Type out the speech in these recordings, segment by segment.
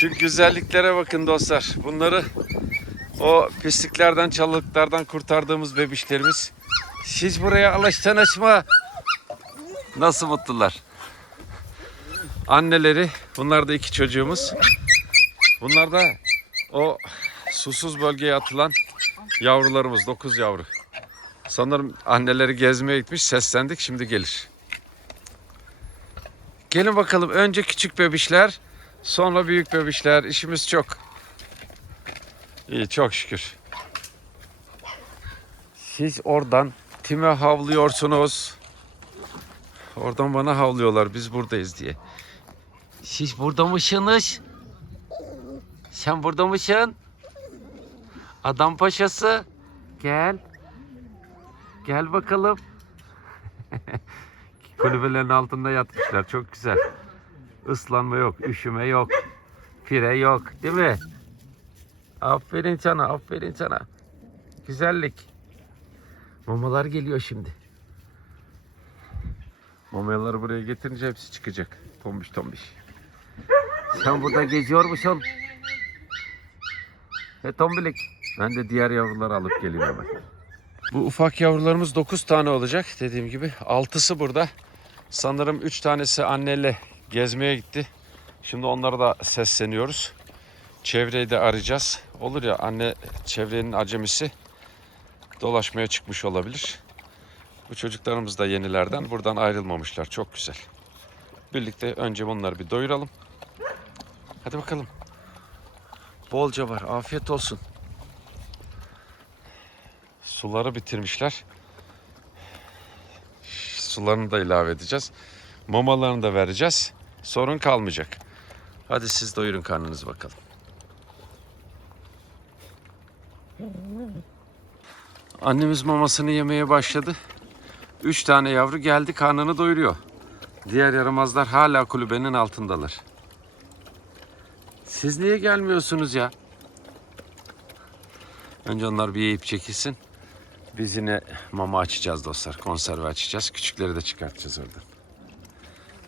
Şu güzelliklere bakın dostlar. Bunları o pisliklerden, çalılıklardan kurtardığımız bebişlerimiz. Siz buraya alıştınız mı? Nasıl mutlular. Anneleri, bunlar da iki çocuğumuz. Bunlar da o susuz bölgeye atılan yavrularımız, 9 yavru. Sanırım anneleri gezmeye gitmiş, seslendik, şimdi gelir. Gelin bakalım, önce küçük bebişler, sonra büyük bebişler. İşimiz çok. İyi, çok şükür. Siz oradan kime havlıyorsunuz? Oradan bana havlıyorlar, biz buradayız diye. Siz burada mısınız? Sen burada mısın? Adam paşası. Gel. Gel bakalım. Kulübelerin altında yatmışlar. Çok güzel. Islanma yok, üşüme yok. Pire yok, değil mi? Aferin sana, aferin sana. Güzellik. Mamalar geliyor şimdi. Mamaları buraya getirince hepsi çıkacak. Tombiş tombiş. Sen burada geziyor musun? He tombilik. Ben de diğer yavruları alıp geleyim hemen. Bu ufak yavrularımız 9 tane olacak dediğim gibi. 6'sı burada. Sanırım 3 tanesi anneyle gezmeye gitti. Şimdi onlara da sesleniyoruz. Çevreyi de arayacağız. Olur ya anne çevrenin acemisi dolaşmaya çıkmış olabilir. Bu çocuklarımız da yenilerden buradan ayrılmamışlar. Çok güzel. Birlikte önce bunları bir doyuralım. Hadi bakalım. Bolca var. Afiyet olsun. Suları bitirmişler. Sularını da ilave edeceğiz. Mamalarını da vereceğiz. Sorun kalmayacak. Hadi siz doyurun karnınızı bakalım. Annemiz mamasını yemeye başladı. Üç tane yavru geldi karnını doyuruyor. Diğer yaramazlar hala kulübenin altındalar. Siz niye gelmiyorsunuz ya? Önce onlar bir yiyip çekilsin. Biz yine mama açacağız dostlar. Konserve açacağız. Küçükleri de çıkartacağız oradan.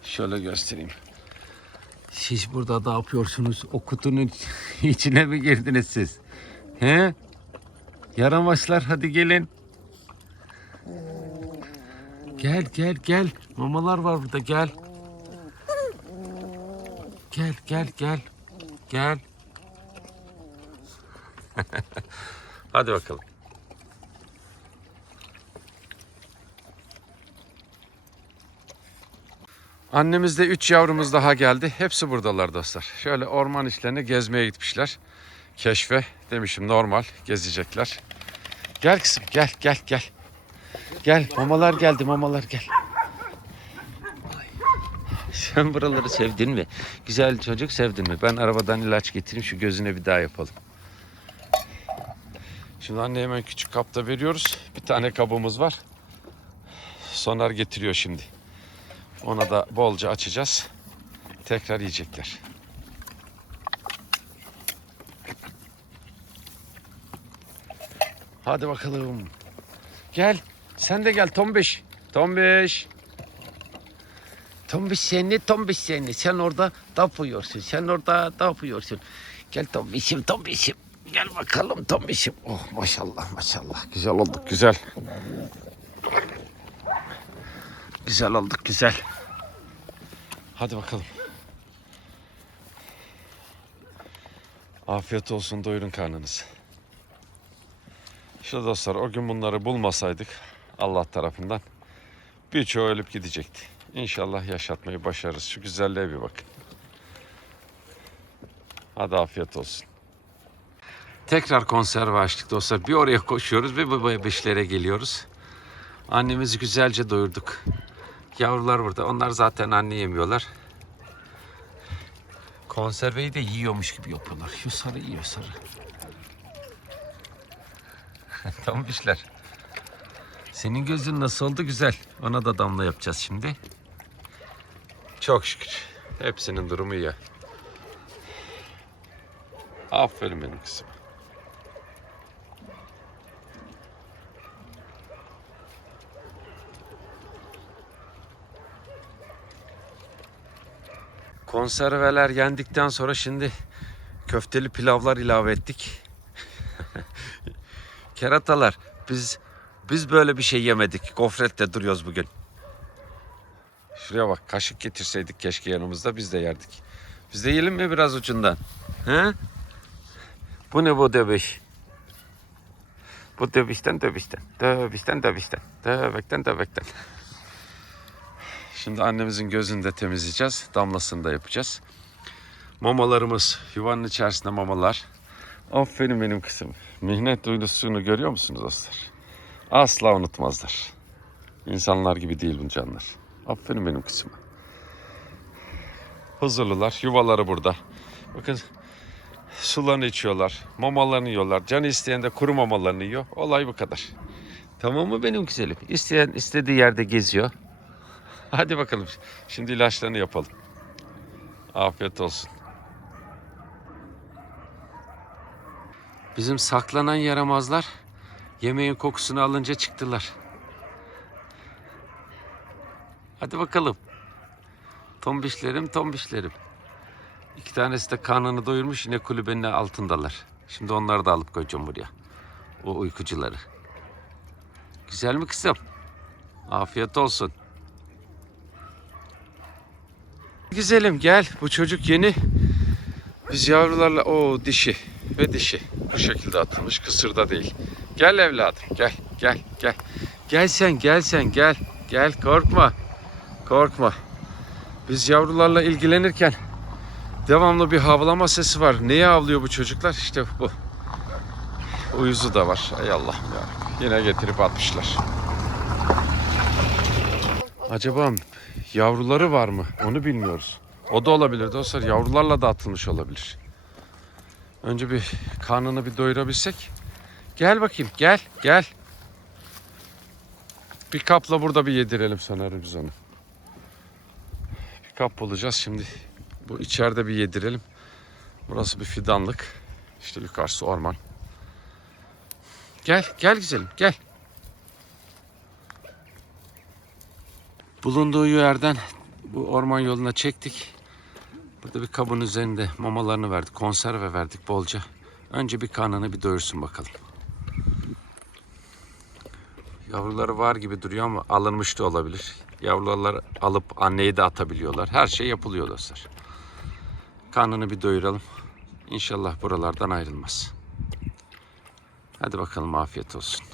Şöyle göstereyim. Siz burada ne yapıyorsunuz? O kutunun içine mi girdiniz siz? He? Yaramazlar hadi gelin. Gel gel gel. Mamalar var burada gel. Gel gel gel. Gel. hadi bakalım. Annemizde üç yavrumuz daha geldi. Hepsi buradalar dostlar. Şöyle orman işlerini gezmeye gitmişler. Keşfe demişim normal gezecekler. Gel kızım gel gel gel. Gel mamalar geldi mamalar gel. Sen buraları sevdin mi? Güzel çocuk sevdin mi? Ben arabadan ilaç getireyim şu gözüne bir daha yapalım. Şimdi anne hemen küçük kapta veriyoruz. Bir tane kabımız var. Soner getiriyor şimdi. Ona da bolca açacağız. Tekrar yiyecekler. Hadi bakalım. Gel. Sen de gel Tombiş. Tombiş. Tombiş seni, Tombiş seni. Sen orada ne yapıyorsun? Sen orada ne yapıyorsun? Gel Tombiş'im, Tombiş'im. Gel bakalım Tombiş'im. Oh maşallah maşallah. Güzel olduk güzel. Güzel olduk güzel. Hadi bakalım. Afiyet olsun doyurun karnınızı. İşte dostlar o gün bunları bulmasaydık Allah tarafından birçoğu ölüp gidecekti. İnşallah yaşatmayı başarırız. Şu güzelliğe bir bakın. Hadi afiyet olsun. Tekrar konserve açtık dostlar. Bir oraya koşuyoruz ve bu bebeşlere geliyoruz. Annemizi güzelce doyurduk. Yavrular burada. Onlar zaten anne yemiyorlar. Konserveyi de yiyormuş gibi yapıyorlar. Şu sarı yiyor sarı. Tam işler. Senin gözün nasıl oldu? Güzel. Ona da damla yapacağız şimdi. Çok şükür. Hepsinin durumu iyi. Aferin benim kızım. Konserveler yendikten sonra şimdi köfteli pilavlar ilave ettik. Keratalar biz biz böyle bir şey yemedik. Gofretle duruyoruz bugün. Şuraya bak kaşık getirseydik keşke yanımızda biz de yerdik. Biz de yiyelim mi biraz ucundan? He? Bu ne bu döbeş? Bu dövüşten dövüşten. Dövüşten dövüşten. Dövekten dövekten. Şimdi annemizin gözünü de temizleyeceğiz. Damlasını da yapacağız. Mamalarımız, yuvanın içerisinde mamalar. Aferin benim kızım. Mihnet duygusunu görüyor musunuz dostlar? Asla unutmazlar. İnsanlar gibi değil bu canlar. Aferin benim kızım. Huzurlular, yuvaları burada. Bakın sularını içiyorlar, mamalarını yiyorlar. Canı isteyen de kuru mamalarını yiyor. Olay bu kadar. Tamam mı benim güzelim? İsteyen istediği yerde geziyor. Hadi bakalım. Şimdi ilaçlarını yapalım. Afiyet olsun. Bizim saklanan yaramazlar yemeğin kokusunu alınca çıktılar. Hadi bakalım. Tombişlerim, tombişlerim. İki tanesi de karnını doyurmuş yine kulübenin altındalar. Şimdi onları da alıp koyacağım buraya. O uykucuları. Güzel mi kızım? Afiyet olsun. Güzelim gel. Bu çocuk yeni. Biz yavrularla o dişi ve dişi bu şekilde atılmış kısırda değil. Gel evladım gel gel gel. Gel sen gel sen gel. Gel korkma. Korkma. Biz yavrularla ilgilenirken devamlı bir havlama sesi var. Neye avlıyor bu çocuklar? İşte bu. Uyuzu da var. Ey Allah. Yine getirip atmışlar. Acaba yavruları var mı? Onu bilmiyoruz. O da olabilir dostlar. Yavrularla da atılmış olabilir. Önce bir karnını bir doyurabilsek. Gel bakayım gel gel. Bir kapla burada bir yedirelim sanırım biz onu. Bir kap bulacağız şimdi. Bu içeride bir yedirelim. Burası bir fidanlık. İşte yukarısı orman. Gel gel güzelim gel. Bulunduğu yerden bu orman yoluna çektik. Burada bir kabın üzerinde mamalarını verdik. Konserve verdik bolca. Önce bir karnını bir doyursun bakalım. Yavruları var gibi duruyor ama alınmış da olabilir. Yavruları alıp anneyi de atabiliyorlar. Her şey yapılıyor dostlar. Karnını bir doyuralım. İnşallah buralardan ayrılmaz. Hadi bakalım afiyet olsun.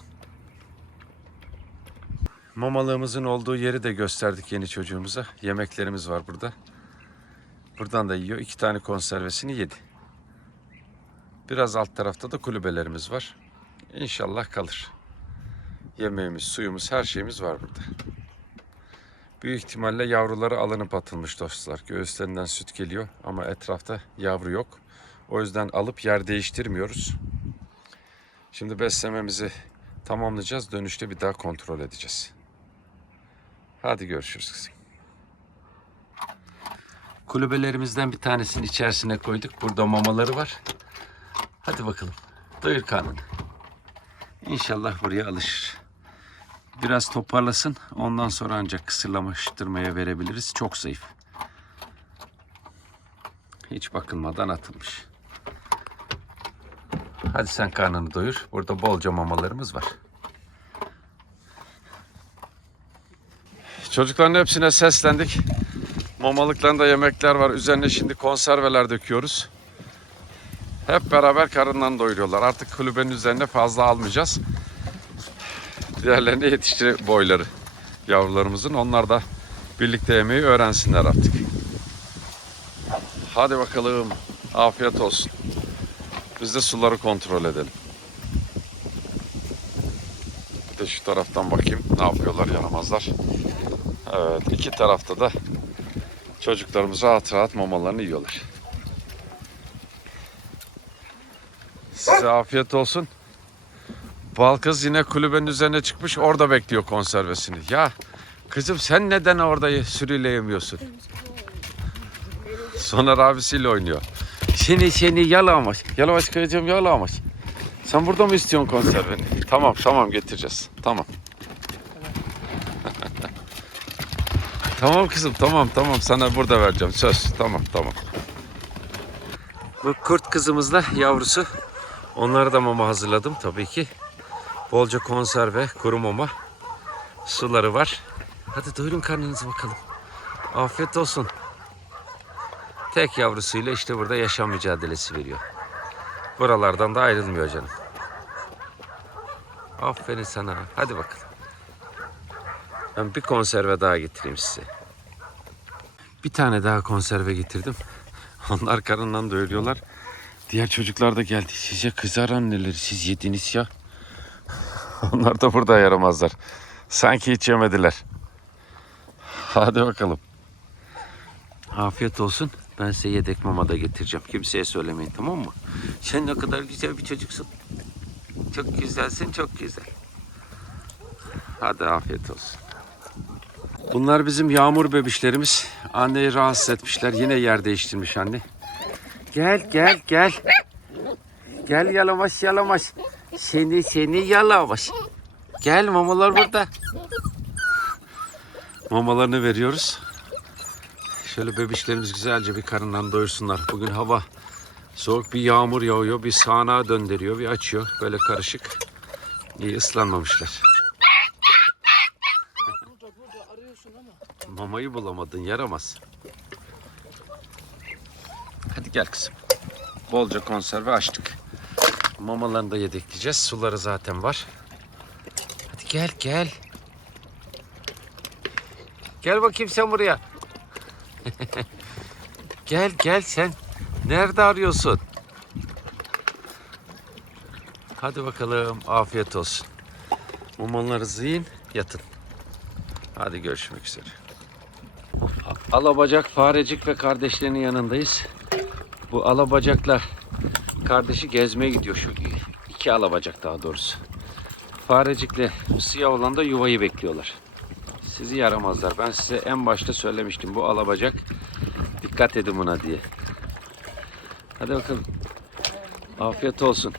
Mamalığımızın olduğu yeri de gösterdik yeni çocuğumuza. Yemeklerimiz var burada. Buradan da yiyor. İki tane konservesini yedi. Biraz alt tarafta da kulübelerimiz var. İnşallah kalır. Yemeğimiz, suyumuz, her şeyimiz var burada. Büyük ihtimalle yavruları alınıp atılmış dostlar. Göğüslerinden süt geliyor ama etrafta yavru yok. O yüzden alıp yer değiştirmiyoruz. Şimdi beslememizi tamamlayacağız. Dönüşte bir daha kontrol edeceğiz. Hadi görüşürüz kızım. Kulübelerimizden bir tanesini içerisine koyduk. Burada mamaları var. Hadi bakalım. Doyur karnını. İnşallah buraya alışır. Biraz toparlasın. Ondan sonra ancak kısırlamıştırmaya verebiliriz. Çok zayıf. Hiç bakılmadan atılmış. Hadi sen karnını doyur. Burada bolca mamalarımız var. Çocukların hepsine seslendik. Mamalıklarında yemekler var. Üzerine şimdi konserveler döküyoruz. Hep beraber karınlarını doyuruyorlar. Artık kulübenin üzerine fazla almayacağız. Diğerlerini yetiştir boyları yavrularımızın. Onlar da birlikte yemeği öğrensinler artık. Hadi bakalım. Afiyet olsun. Biz de suları kontrol edelim. Bir de şu taraftan bakayım ne yapıyorlar yaramazlar. Evet iki tarafta da çocuklarımız rahat rahat mamalarını yiyorlar. Size afiyet olsun. Bal kız yine kulübenin üzerine çıkmış orada bekliyor konservesini. Ya kızım sen neden orada sürüyle yemiyorsun? Soner abisiyle oynuyor. Seni seni yalamış. Yalamış kıyacağım yalamış. Sen burada mı istiyorsun konserveni? Tamam tamam getireceğiz. Tamam. Tamam kızım tamam tamam sana burada vereceğim söz. Tamam tamam. Bu kurt kızımızla yavrusu. Onlara da mama hazırladım tabii ki. Bolca konserve, kuru mama. Suları var. Hadi doyurun karnınızı bakalım. Afiyet olsun. Tek yavrusuyla işte burada yaşam mücadelesi veriyor. Buralardan da ayrılmıyor canım. Aferin sana. Hadi bakalım. Ben bir konserve daha getireyim size. Bir tane daha konserve getirdim. Onlar karından doyuruyorlar. Diğer çocuklar da geldi. Size kızar anneleri siz yediniz ya. Onlar da burada yaramazlar. Sanki hiç yemediler. Hadi bakalım. Afiyet olsun. Ben size yedek mama da getireceğim. Kimseye söylemeyin tamam mı? Sen ne kadar güzel bir çocuksun. Çok güzelsin, çok güzel. Hadi afiyet olsun. Bunlar bizim yağmur bebişlerimiz. Anneyi rahatsız etmişler. Yine yer değiştirmiş anne. Gel, gel, gel. Gel yalamaş, yalamaş. Seni, seni yalamaş. Gel mamalar burada. Mamalarını veriyoruz. Şöyle bebişlerimiz güzelce bir karından doyursunlar. Bugün hava soğuk bir yağmur yağıyor. Bir sağanağa döndürüyor, bir açıyor. Böyle karışık. İyi ıslanmamışlar. Burada burada arıyorsun ama. Mamayı bulamadın yaramaz. Hadi gel kızım. Bolca konserve açtık. Mamalarını da yedekleyeceğiz. Suları zaten var. Hadi gel gel. Gel bakayım sen buraya. gel gel sen. Nerede arıyorsun? Hadi bakalım afiyet olsun. Mamalarınızı yiyin yatın. Hadi görüşmek üzere. Alabacak, Farecik ve kardeşlerinin yanındayız. Bu alabacakla kardeşi gezmeye gidiyor. Şu iki alabacak daha doğrusu. Farecikle siyah olan da yuvayı bekliyorlar. Sizi yaramazlar. Ben size en başta söylemiştim. Bu alabacak dikkat edin buna diye. Hadi bakalım. Afiyet olsun.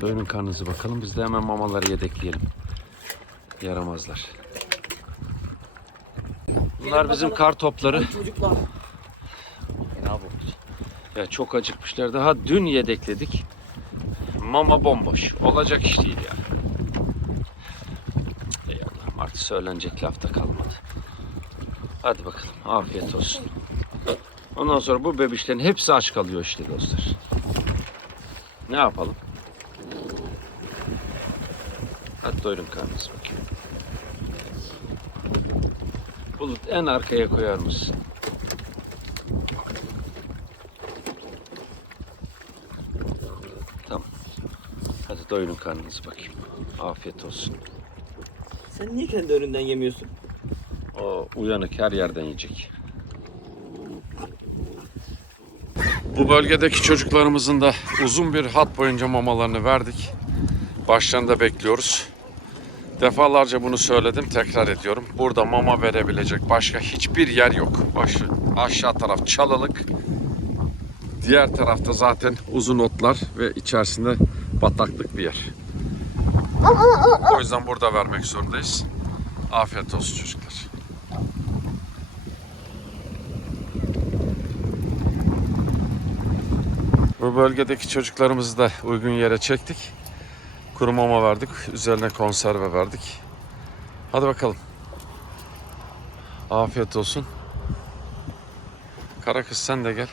Doyurun karnınızı bakalım. Biz de hemen mamaları yedekleyelim. Yaramazlar. Bunlar bizim kar topları. Çocuklar. Ya çok acıkmışlar. Daha dün yedekledik. Mama bomboş. Olacak iş değil ya. Ey Allah'ım artık söylenecek lafta kalmadı. Hadi bakalım. Afiyet olsun. Ondan sonra bu bebişlerin hepsi aç kalıyor işte dostlar. Ne yapalım? Hadi doyurun karnınızı bakayım. Bulut en arkaya koyar mısın? Tamam. Hadi doyurun karnınızı bakayım. Afiyet olsun. Sen niye kendi önünden yemiyorsun? O uyanık her yerden yiyecek. Bu bölgedeki çocuklarımızın da uzun bir hat boyunca mamalarını verdik. Başlarında bekliyoruz. Defalarca bunu söyledim, tekrar ediyorum. Burada mama verebilecek başka hiçbir yer yok. Başı aşağı taraf çalılık. Diğer tarafta zaten uzun otlar ve içerisinde bataklık bir yer. O yüzden burada vermek zorundayız. Afiyet olsun çocuklar. Bu bölgedeki çocuklarımızı da uygun yere çektik. Kuru mama verdik. Üzerine konserve verdik. Hadi bakalım. Afiyet olsun. Kara kız sen de gel.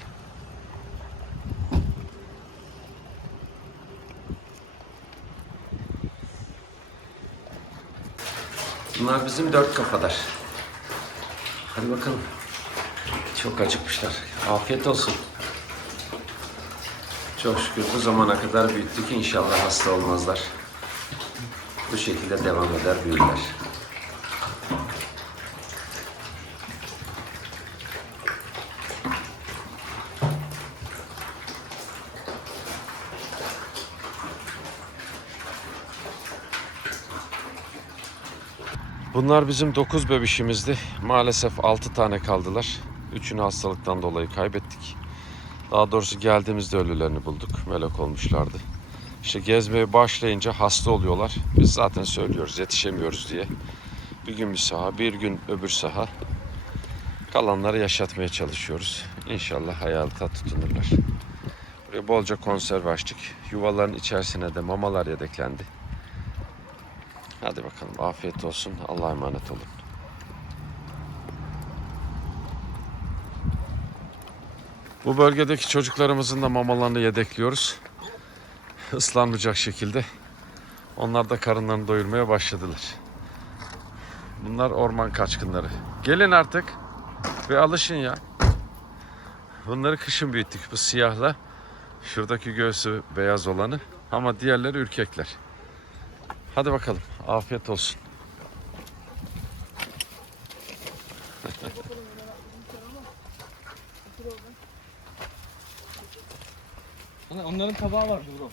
Bunlar bizim dört kafalar. Hadi bakalım. Çok acıkmışlar. Afiyet olsun. Çok şükür bu zamana kadar büyüttük. İnşallah hasta olmazlar. Bu şekilde devam eder büyürler. Bunlar bizim 9 bebişimizdi. Maalesef 6 tane kaldılar. Üçünü hastalıktan dolayı kaybettik. Daha doğrusu geldiğimizde ölülerini bulduk. Melek olmuşlardı. İşte gezmeye başlayınca hasta oluyorlar. Biz zaten söylüyoruz yetişemiyoruz diye. Bir gün bir saha, bir gün öbür saha. Kalanları yaşatmaya çalışıyoruz. İnşallah hayata tutunurlar. Buraya bolca konserve açtık. Yuvaların içerisine de mamalar yedeklendi. Hadi bakalım afiyet olsun. Allah'a emanet olun. Bu bölgedeki çocuklarımızın da mamalarını yedekliyoruz. Islanmayacak şekilde. Onlar da karınlarını doyurmaya başladılar. Bunlar orman kaçkınları. Gelin artık ve alışın ya. Bunları kışın büyüttük bu siyahla. Şuradaki göğsü beyaz olanı. Ama diğerleri ürkekler. Hadi bakalım. Afiyet olsun. Onların tabağı var bro.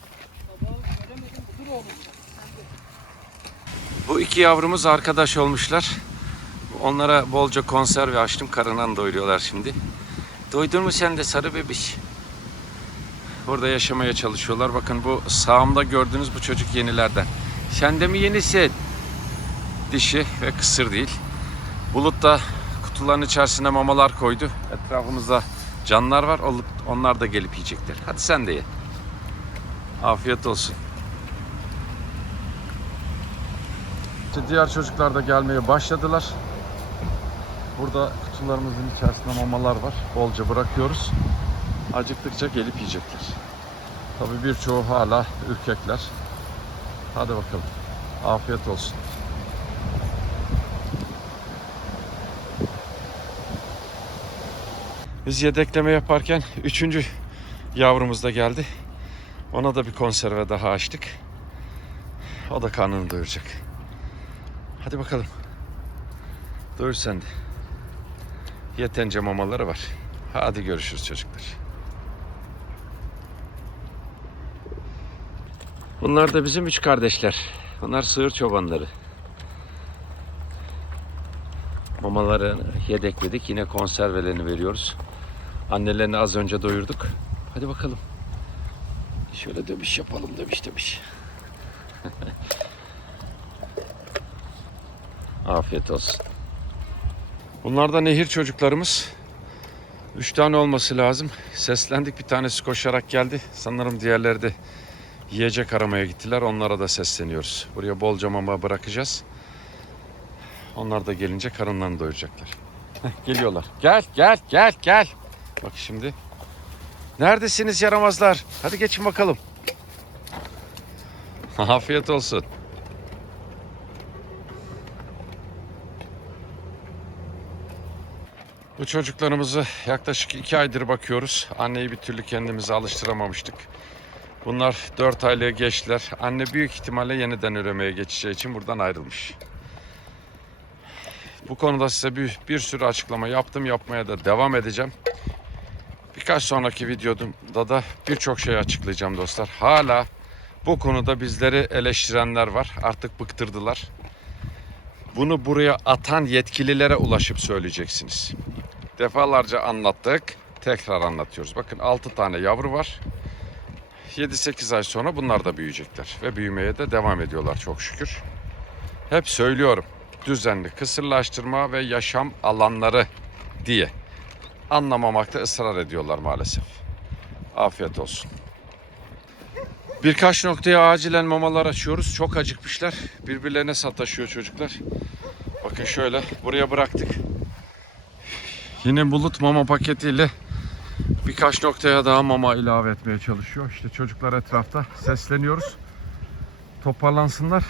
Bu iki yavrumuz arkadaş olmuşlar. Onlara bolca konserve açtım. Karından doyuruyorlar şimdi. Doydun mu sen de sarı bebiş? Burada yaşamaya çalışıyorlar. Bakın bu sağımda gördüğünüz bu çocuk yenilerden. Sen de mi yenisin? Dişi ve kısır değil. Bulut da kutuların içerisine mamalar koydu. Etrafımızda canlar var. Onlar da gelip yiyecekler. Hadi sen de ye. Afiyet olsun. İşte diğer çocuklar da gelmeye başladılar. Burada kutularımızın içerisinde mamalar var. Bolca bırakıyoruz. Acıktıkça gelip yiyecekler. Tabii birçoğu hala ürkekler. Hadi bakalım. Afiyet olsun. Biz yedekleme yaparken üçüncü yavrumuz da geldi. Ona da bir konserve daha açtık. O da karnını doyuracak. Hadi bakalım. Doyur sen de. Yeterince mamaları var. Hadi görüşürüz çocuklar. Bunlar da bizim üç kardeşler. Bunlar sığır çobanları. Mamaları yedekledik. Yine konservelerini veriyoruz. Annelerini az önce doyurduk. Hadi bakalım. Şöyle dövüş yapalım dövüş dövüş. Afiyet olsun. Bunlar da nehir çocuklarımız. Üç tane olması lazım. Seslendik bir tanesi koşarak geldi. Sanırım diğerleri de yiyecek aramaya gittiler. Onlara da sesleniyoruz. Buraya bolca mama bırakacağız. Onlar da gelince karınlarını doyuracaklar. Geliyorlar. Gel gel gel gel. Bak şimdi. Neredesiniz yaramazlar? Hadi geçin bakalım. Afiyet olsun. Bu çocuklarımızı yaklaşık iki aydır bakıyoruz. Anneyi bir türlü kendimize alıştıramamıştık. Bunlar dört aylığı geçtiler. Anne büyük ihtimalle yeniden üremeye geçeceği için buradan ayrılmış. Bu konuda size bir, bir sürü açıklama yaptım. Yapmaya da devam edeceğim. Birkaç sonraki videoda da birçok şey açıklayacağım dostlar. Hala bu konuda bizleri eleştirenler var. Artık bıktırdılar. Bunu buraya atan yetkililere ulaşıp söyleyeceksiniz. Defalarca anlattık. Tekrar anlatıyoruz. Bakın 6 tane yavru var. 7-8 ay sonra bunlar da büyüyecekler. Ve büyümeye de devam ediyorlar çok şükür. Hep söylüyorum. Düzenli kısırlaştırma ve yaşam alanları diye. Anlamamakta ısrar ediyorlar maalesef. Afiyet olsun. Birkaç noktaya acilen mamalar açıyoruz. Çok acıkmışlar. Birbirlerine sataşıyor çocuklar. Bakın şöyle buraya bıraktık. Yine bulut mama paketiyle birkaç noktaya daha mama ilave etmeye çalışıyor. İşte çocuklar etrafta sesleniyoruz. Toparlansınlar.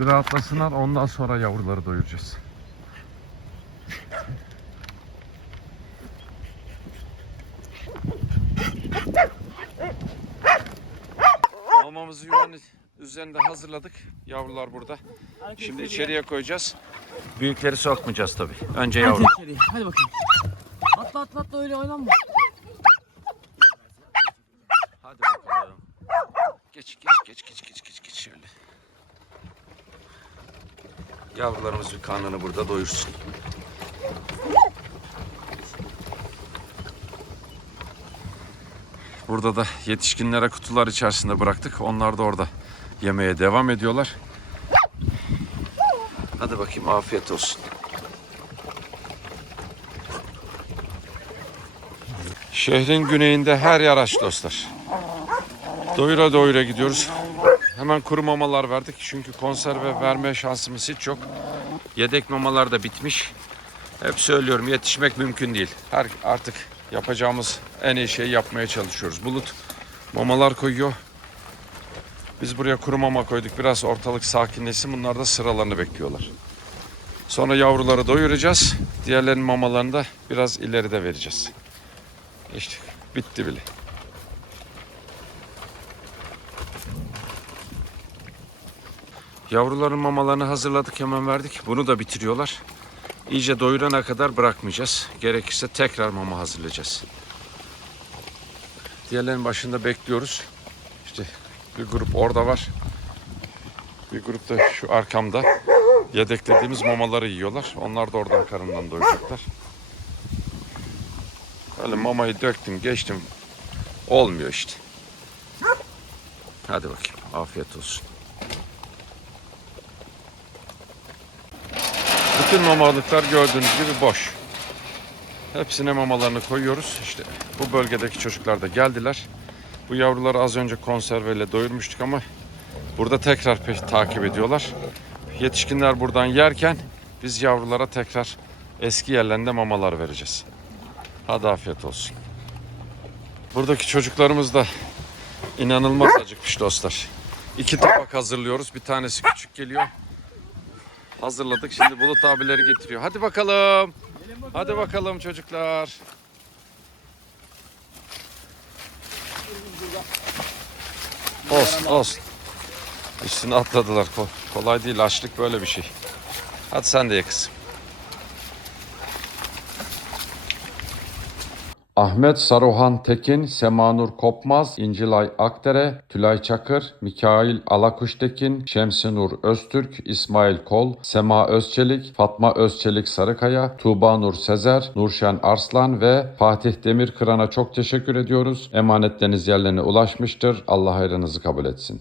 Bir rahatlasınlar. Ondan sonra yavruları doyuracağız. Mamamızı yuvanın üzerinde hazırladık. Yavrular burada. Şimdi içeriye koyacağız. Büyükleri sokmayacağız tabii. Önce yavru. İçeriye. Hadi bakayım. Atla atla atla öyle oynanma. Hadi bakalım. Geç geç geç geç geç geç geç şöyle. Yavrularımız bir karnını burada doyursun. Burada da yetişkinlere kutular içerisinde bıraktık. Onlar da orada yemeye devam ediyorlar. Hadi bakayım afiyet olsun. Şehrin güneyinde her yer aç dostlar. Doyura doyura gidiyoruz. Hemen kuru mamalar verdik çünkü konserve verme şansımız hiç yok. Yedek mamalar da bitmiş. Hep söylüyorum yetişmek mümkün değil. Her artık yapacağımız en iyi şeyi yapmaya çalışıyoruz. Bulut mamalar koyuyor. Biz buraya kuru mama koyduk. Biraz ortalık sakinleşsin. Bunlar da sıralarını bekliyorlar. Sonra yavruları doyuracağız. Diğerlerinin mamalarını da biraz ileride vereceğiz. İşte bitti bile. Yavruların mamalarını hazırladık hemen verdik. Bunu da bitiriyorlar. İyice doyurana kadar bırakmayacağız. Gerekirse tekrar mama hazırlayacağız. Diğerlerinin başında bekliyoruz. İşte bir grup orada var. Bir grup da şu arkamda. Yedeklediğimiz mamaları yiyorlar. Onlar da oradan karından doyacaklar. Öyle mamayı döktüm geçtim. Olmuyor işte. Hadi bakayım. Afiyet olsun. Bütün mamalıklar gördüğünüz gibi boş. Hepsine mamalarını koyuyoruz. İşte bu bölgedeki çocuklar da geldiler. Bu yavruları az önce konserveyle doyurmuştuk ama burada tekrar takip ediyorlar. Yetişkinler buradan yerken biz yavrulara tekrar eski yerlerinde mamalar vereceğiz. Hadi afiyet olsun. Buradaki çocuklarımız da inanılmaz acıkmış dostlar. İki tabak hazırlıyoruz. Bir tanesi küçük geliyor. Hazırladık. Şimdi Bulut abileri getiriyor. Hadi bakalım. Hadi bakalım çocuklar. Olsun olsun. Üstüne atladılar. Ko- kolay değil. Açlık böyle bir şey. Hadi sen de ye kızım. Ahmet Saruhan Tekin, Semanur Kopmaz, İncilay Akdere, Tülay Çakır, Mikail Alakuştekin, Şemsinur Öztürk, İsmail Kol, Sema Özçelik, Fatma Özçelik Sarıkaya, Tuğba Nur Sezer, Nurşen Arslan ve Fatih Demirkıran'a çok teşekkür ediyoruz. Emanetleriniz yerlerine ulaşmıştır. Allah hayrınızı kabul etsin.